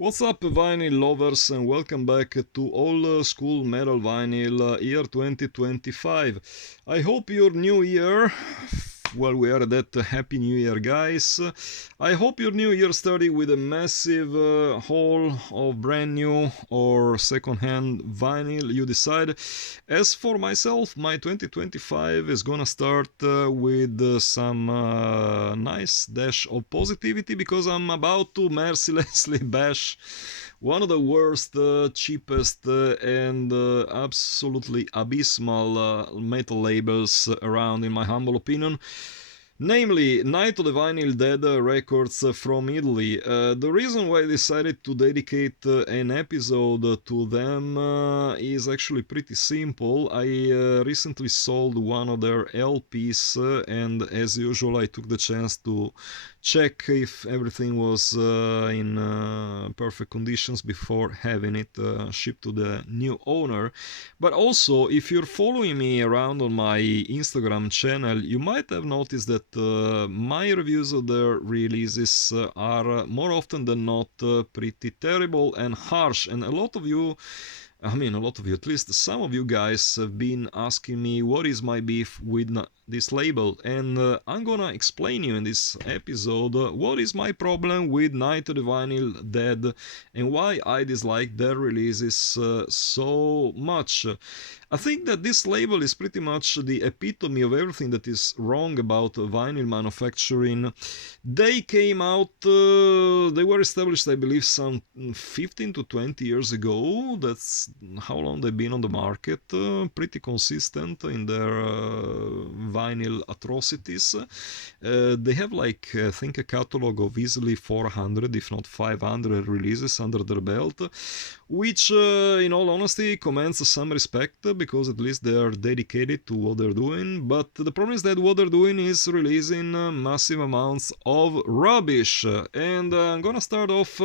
What's up, vinyl lovers, and welcome back to Old School Metal Vinyl year 2025. I hope your new year, well, we are at that Happy New Year, guys. I hope your new year started with a massive haul of brand new or second-hand vinyl, you decide. As for myself, my 2025 is gonna start with some nice dash of positivity because I'm about to mercilessly bash one of the worst, cheapest, and absolutely abysmal metal labels around, in my humble opinion. Namely, Night of the Vinyl Dead Records from Italy. The reason why I decided to dedicate an episode to them is actually pretty simple. I recently sold one of their LPs, and as usual, I took the chance to check if everything was in perfect conditions before having it shipped to the new owner. But also, if you're following me around on my Instagram channel, you might have noticed that my reviews of their releases are more often than not pretty terrible and harsh, and a lot of you, at least some of you guys have been asking me what is my beef with this label, and I'm gonna explain you in this episode what is my problem with Night of the Vinyl Dead and why I dislike their releases so much. I think that this label is pretty much the epitome of everything that is wrong about vinyl manufacturing. They came out, they were established, I believe, some 15 to 20 years ago. That's how long they've been on the market. Pretty consistent in their vinyl atrocities. They have, like, I think, a catalog of easily 400, if not 500 releases under their belt, which, in all honesty, commands some respect because at least they are dedicated to what they're doing. But the problem is that what they're doing is releasing massive amounts of rubbish. And I'm gonna start off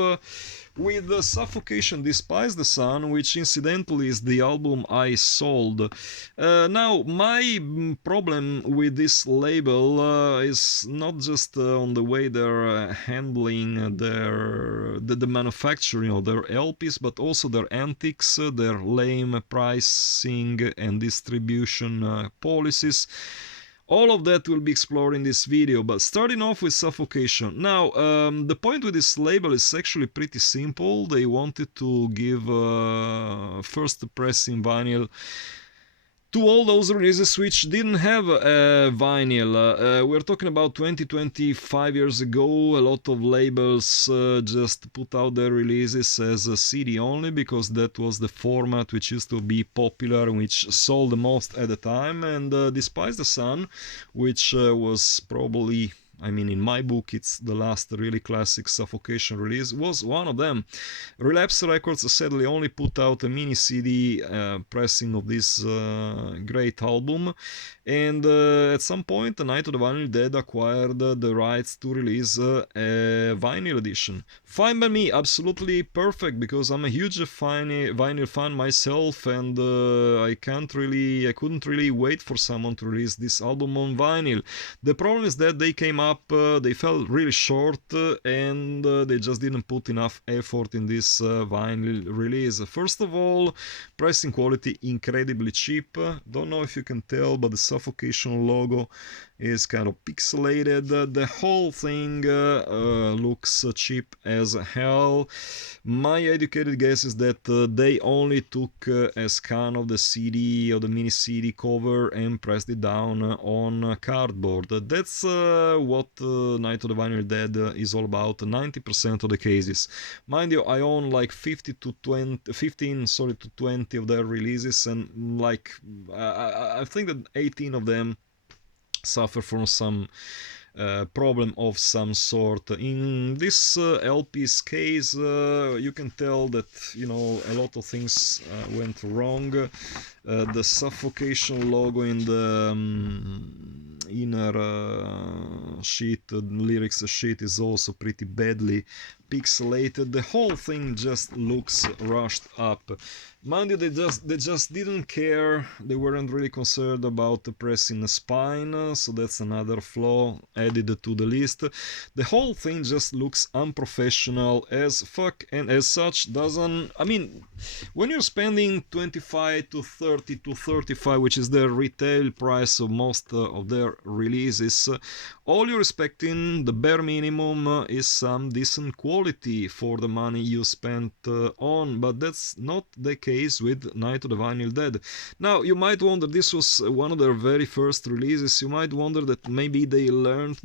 with Suffocation Despise the Sun, which incidentally is the album I sold. Now, my problem with this label is not just on the way they're handling the manufacturing of their LPs, but also their antics, their lame pricing and distribution policies. All of that will be explored in this video, but starting off with Suffocation. Now, the point with this label is actually pretty simple. They wanted to give first pressing vinyl to all those releases which didn't have vinyl. We're talking about 20-25 years ago. A lot of labels just put out their releases as a CD only because that was the format which used to be popular, which sold the most at the time. And Despise the Sun, which was probably, in my book, it's the last really classic Suffocation release, was one of them. Relapse Records sadly only put out a mini CD pressing of this great album, and at some point, the Night of the Vinyl Dead acquired the rights to release a vinyl edition. Fine by me, absolutely perfect, because I'm a huge vinyl fan myself, and I couldn't really wait for someone to release this album on vinyl. The problem is that they came up, they fell really short, and they just didn't put enough effort in this vinyl release. First of all, pricing quality incredibly cheap. Don't know if you can tell, but the Suffocation logo is kind of pixelated. The whole thing looks cheap as hell. My educated guess is that they only took a scan of the CD or the mini CD cover and pressed it down on cardboard. That's what Night of the Vinyl Dead is all about 90% of the cases. Mind you, I own like 15 to 20 of their releases, and like I think that 18 of them suffer from some problem of some sort. In this LP's case, you can tell that a lot of things went wrong. The Suffocation logo in the inner sheet, the lyrics sheet, is also pretty badly pixelated. The whole thing just looks rushed up. Mind you, they just didn't care. They weren't really concerned about pressing the spine, so that's another flaw added to the list. The whole thing just looks unprofessional as fuck, and as such doesn't. I mean, when you're spending 25 to 30 to 35, which is the retail price of most of their releases, all you're expecting, the bare minimum, is some decent quality for the money you spent on, but that's not the case with Night of the Vinyl Dead. Now, you might wonder, this was one of their very first releases. You might wonder that maybe they learned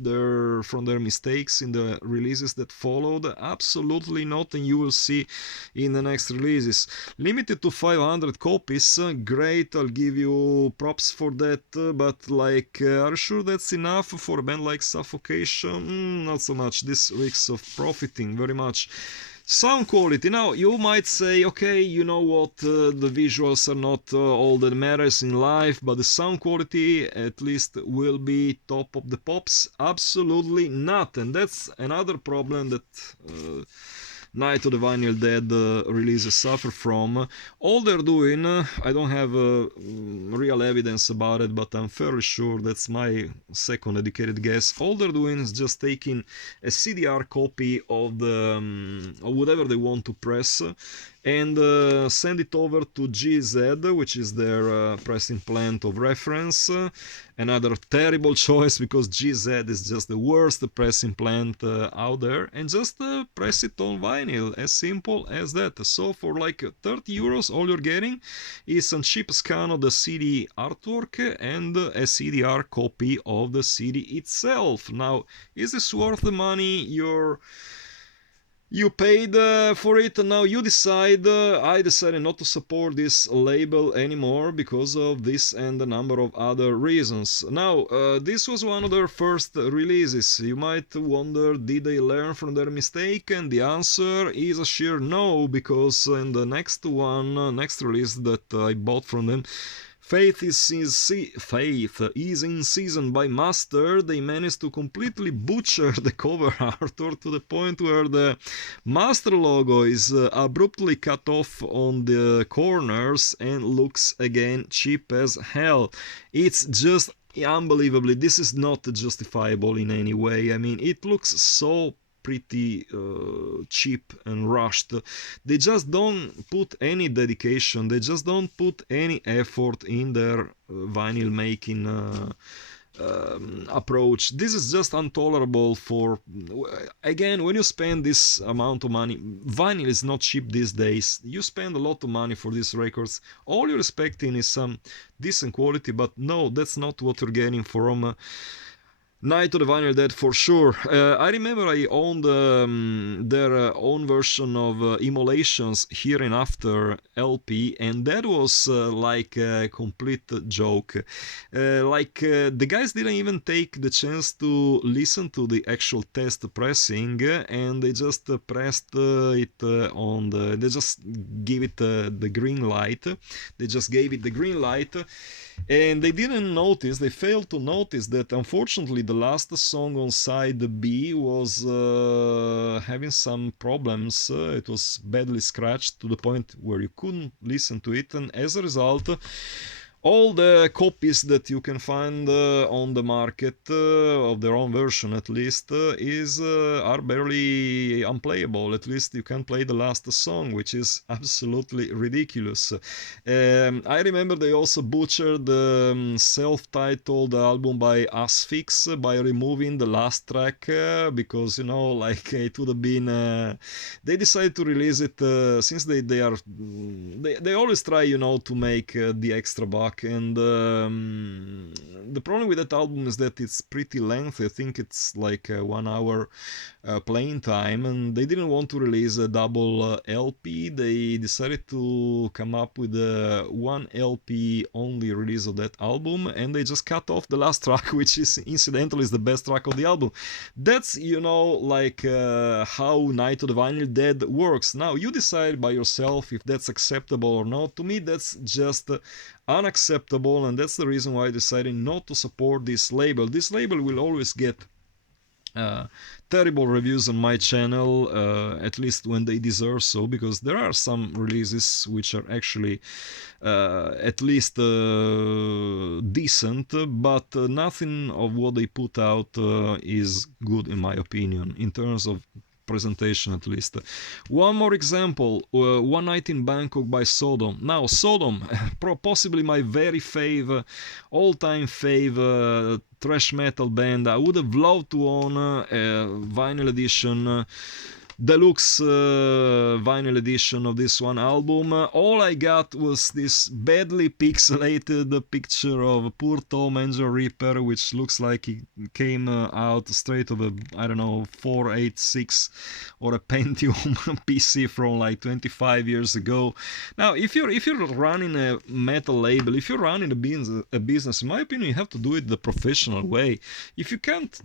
from their mistakes in the releases that followed. Absolutely not, and you will see in the next releases. Limited to 500 copies, great, I'll give you props for that, but like, are you sure that's enough for a band like Suffocation? Not so much. This reeks of profiting very much. Sound quality. Now, you might say, okay, you know what, the visuals are not all that matters in life, but the sound quality at least will be top of the pops. Absolutely not. And that's another problem that Night of the Vinyl Dead releases suffer from. All they're doing, I don't have real evidence about it, but I'm fairly sure that's my second educated guess. All they're doing is just taking a CDR copy of the of whatever they want to press and send it over to GZ, which is their pressing plant of reference. Another terrible choice, because GZ is just the worst pressing plant out there, and just press it on vinyl, as simple as that. So for like 30 euros, all you're getting is some cheap scan of the CD artwork and a CDR copy of the CD itself. Now, is this worth the money you paid for it? Now you decide. I decided not to support this label anymore because of this and a number of other reasons. Now, this was one of their first releases. You might wonder, did they learn from their mistake? And the answer is a sheer no, because in the next release that I bought from them, Faith is in Season by Master, they managed to completely butcher the cover artwork to the point where the Master logo is abruptly cut off on the corners and looks again cheap as hell. It's just unbelievably, this is not justifiable in any way. I mean, it looks so pretty cheap and rushed. They just don't put any dedication, they just don't put any effort in their vinyl making approach. This is just intolerable. For again, when you spend this amount of money, vinyl is not cheap these days. You spend a lot of money for these records, all you're expecting is some decent quality, but no, that's not what you're getting from Night of the Vinyl Dead for sure. I remember I owned their own version of Immolations Here and After LP, and that was like a complete joke. The guys didn't even take the chance to listen to the actual test pressing, and they just pressed it on the. They just gave it the green light. They just gave it the green light. And they didn't notice, they failed to notice that unfortunately the last song on side B was having some problems. It was badly scratched to the point where you couldn't listen to it, and as a result, all the copies that you can find on the market, of their own version at least, are barely unplayable. At least you can play the last song, which is absolutely ridiculous. I remember they also butchered the self-titled album by Asphyx by removing the last track, because, it would have been... they decided to release it, since they always try, to make the extra buck. And the problem with that album is that it's pretty lengthy. I think it's like 1 hour playing time, and they didn't want to release a double LP. They decided to come up with a 1 LP only release of that album, and they just cut off the last track, which is incidentally is the best track of the album. That's how Night of the Vinyl Dead works. Now you decide by yourself if that's acceptable or not. To me, that's just unacceptable, and that's the reason why I decided not to support this label. This label will always get uh, terrible reviews on my channel, at least when they deserve so, because there are some releases which are actually at least decent, but nothing of what they put out is good in my opinion, in terms of presentation at least. One more example, One Night in Bangkok by Sodom. Now Sodom, possibly my very all-time fave thrash metal band. I would have loved to own a vinyl edition, deluxe vinyl edition of this one album. All I got was this badly pixelated picture of poor Tom Angel Reaper, which looks like he came out straight of a, I don't know, 486 or a Pentium PC from like 25 years ago. Now, if you're running a metal label, if you're running a business, in my opinion, you have to do it the professional way. If you can't,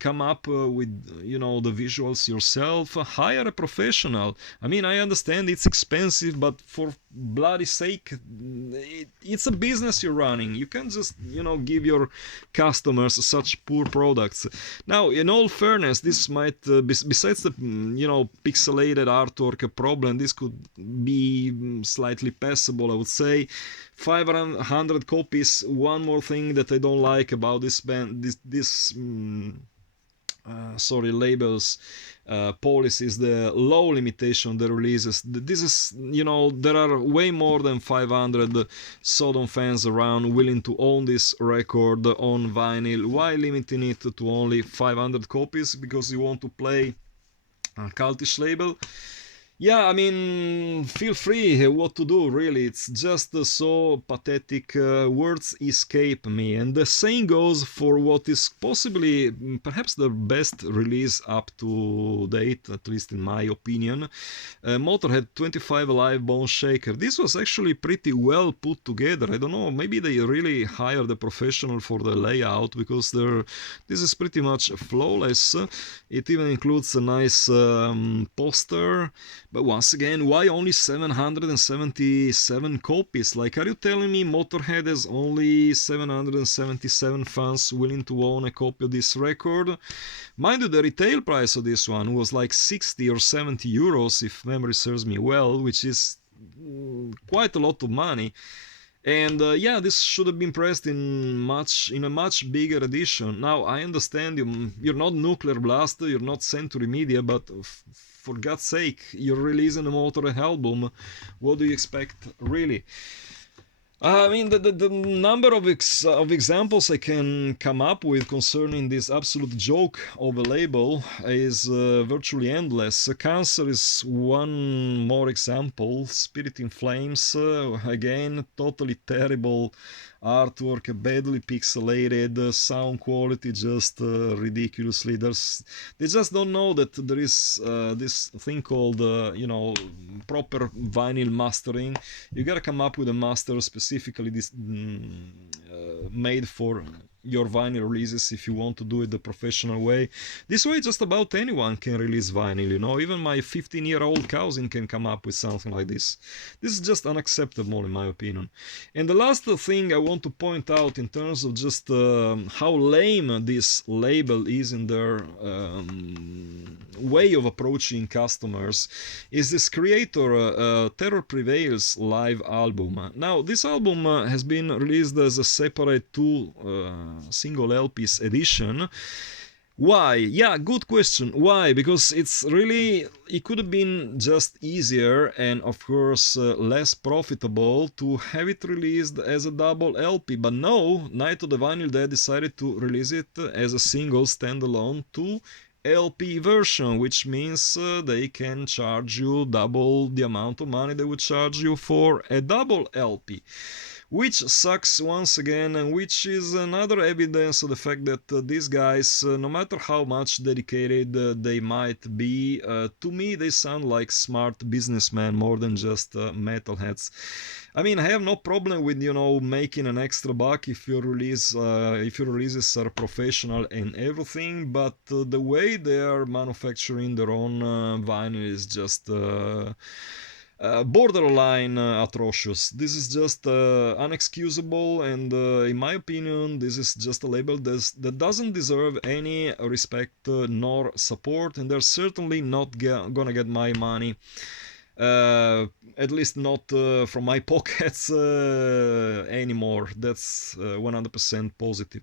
come up with, the visuals yourself, hire a professional. I mean, I understand it's expensive, but for bloody sake, it's a business you're running. You can't just, give your customers such poor products. Now, in all fairness, this might, besides the, pixelated artwork problem, this could be slightly passable, I would say. 500 copies. One more thing that I don't like about this band, labels policy is the low limitation on the releases. This is, there are way more than 500 Sodom fans around willing to own this record on vinyl. Why limiting it to only 500 copies? Because you want to play a cultish label? Yeah, I mean, feel free what to do, really. It's just so pathetic. Words escape me. And the same goes for what is possibly, perhaps the best release up to date, at least in my opinion. Motorhead 25 Alive Bone Shaker. This was actually pretty well put together. I don't know, maybe they really hired a professional for the layout, because this is pretty much flawless. It even includes a nice poster. But once again, why only 777 copies? Like, are you telling me Motorhead has only 777 fans willing to own a copy of this record? Mind you, the retail price of this one was like 60 or 70 euros, if memory serves me well, which is quite a lot of money. And this should have been pressed in a much bigger edition. Now, I understand you're not Nuclear Blast, you're not Century Media, but for God's sake, you're releasing a Motorhead album. What do you expect, really? I mean, the number of examples I can come up with concerning this absolute joke of a label is virtually endless. Cancer is one more example. Spirit in Flames, again, totally terrible artwork, badly pixelated, sound quality just ridiculously. They just don't know that there is this thing called, proper vinyl mastering. You gotta come up with a master specifically made for your vinyl releases if you want to do it the professional way. This way, just about anyone can release vinyl, even my 15-year-old cousin can come up with something like this. This is just unacceptable in my opinion. And the last thing I want to point out in terms of just how lame this label is in their way of approaching customers is this Creator Terror Prevails live album. Now, this album has been released as a separate single LPs edition. Why? Yeah, good question. Why? Because it could have been just easier and of course less profitable to have it released as a double LP. But no, Night of the Vinyl Dead decided to release it as a single standalone 2 LP version, which means they can charge you double the amount of money they would charge you for a double LP. Which sucks once again, and which is another evidence of the fact that these guys, no matter how much dedicated they might be, to me they sound like smart businessmen more than just metalheads. I mean, I have no problem with making an extra buck if your releases are professional and everything, but the way they are manufacturing their own vinyl is just borderline atrocious. This is just unexcusable, and in my opinion, this is just a label that doesn't deserve any respect nor support, and they're certainly not gonna get my money. Uh, at least not from my pockets anymore. That's 100% positive.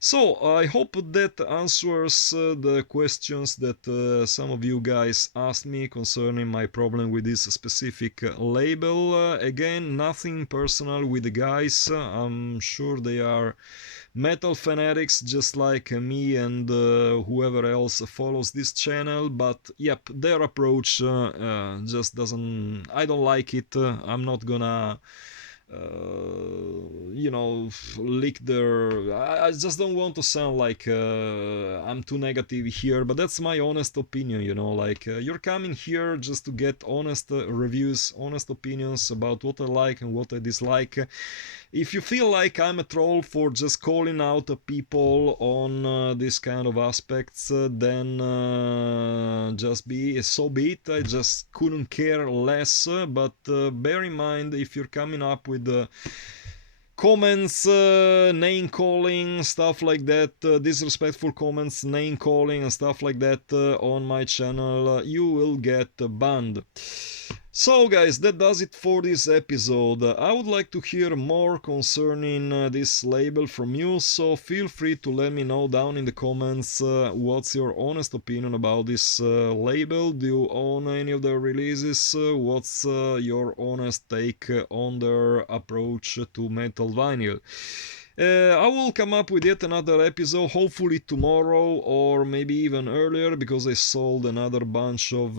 So I hope that answers the questions that some of you guys asked me concerning my problem with this specific label. Again, nothing personal with the guys. I'm sure they are metal fanatics just like me and whoever else follows this channel, but yep, their approach just doesn't, I don't like it. I'm not gonna lick their, I just don't want to sound like I'm too negative here, but that's my honest opinion, like you're coming here just to get honest reviews, honest opinions about what I like and what I dislike. If you feel like I'm a troll for just calling out people on this kind of aspects, then just be so be it. I just couldn't care less. But bear in mind, if you're coming up with comments, name calling, stuff like that, disrespectful comments, name calling, and stuff like that on my channel, you will get banned. So guys, that does it for this episode. I would like to hear more concerning this label from you, so feel free to let me know down in the comments what's your honest opinion about this label. Do you own any of their releases? What's your honest take on their approach to metal vinyl? I will come up with yet another episode, hopefully tomorrow or maybe even earlier, because I sold another bunch of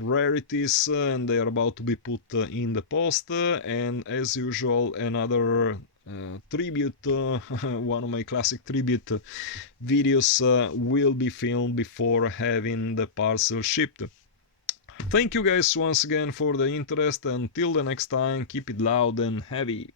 rarities and they are about to be put in the post. And as usual, another tribute, one of my classic tribute videos will be filmed before having the parcel shipped. Thank you guys once again for the interest. Until the next time, keep it loud and heavy.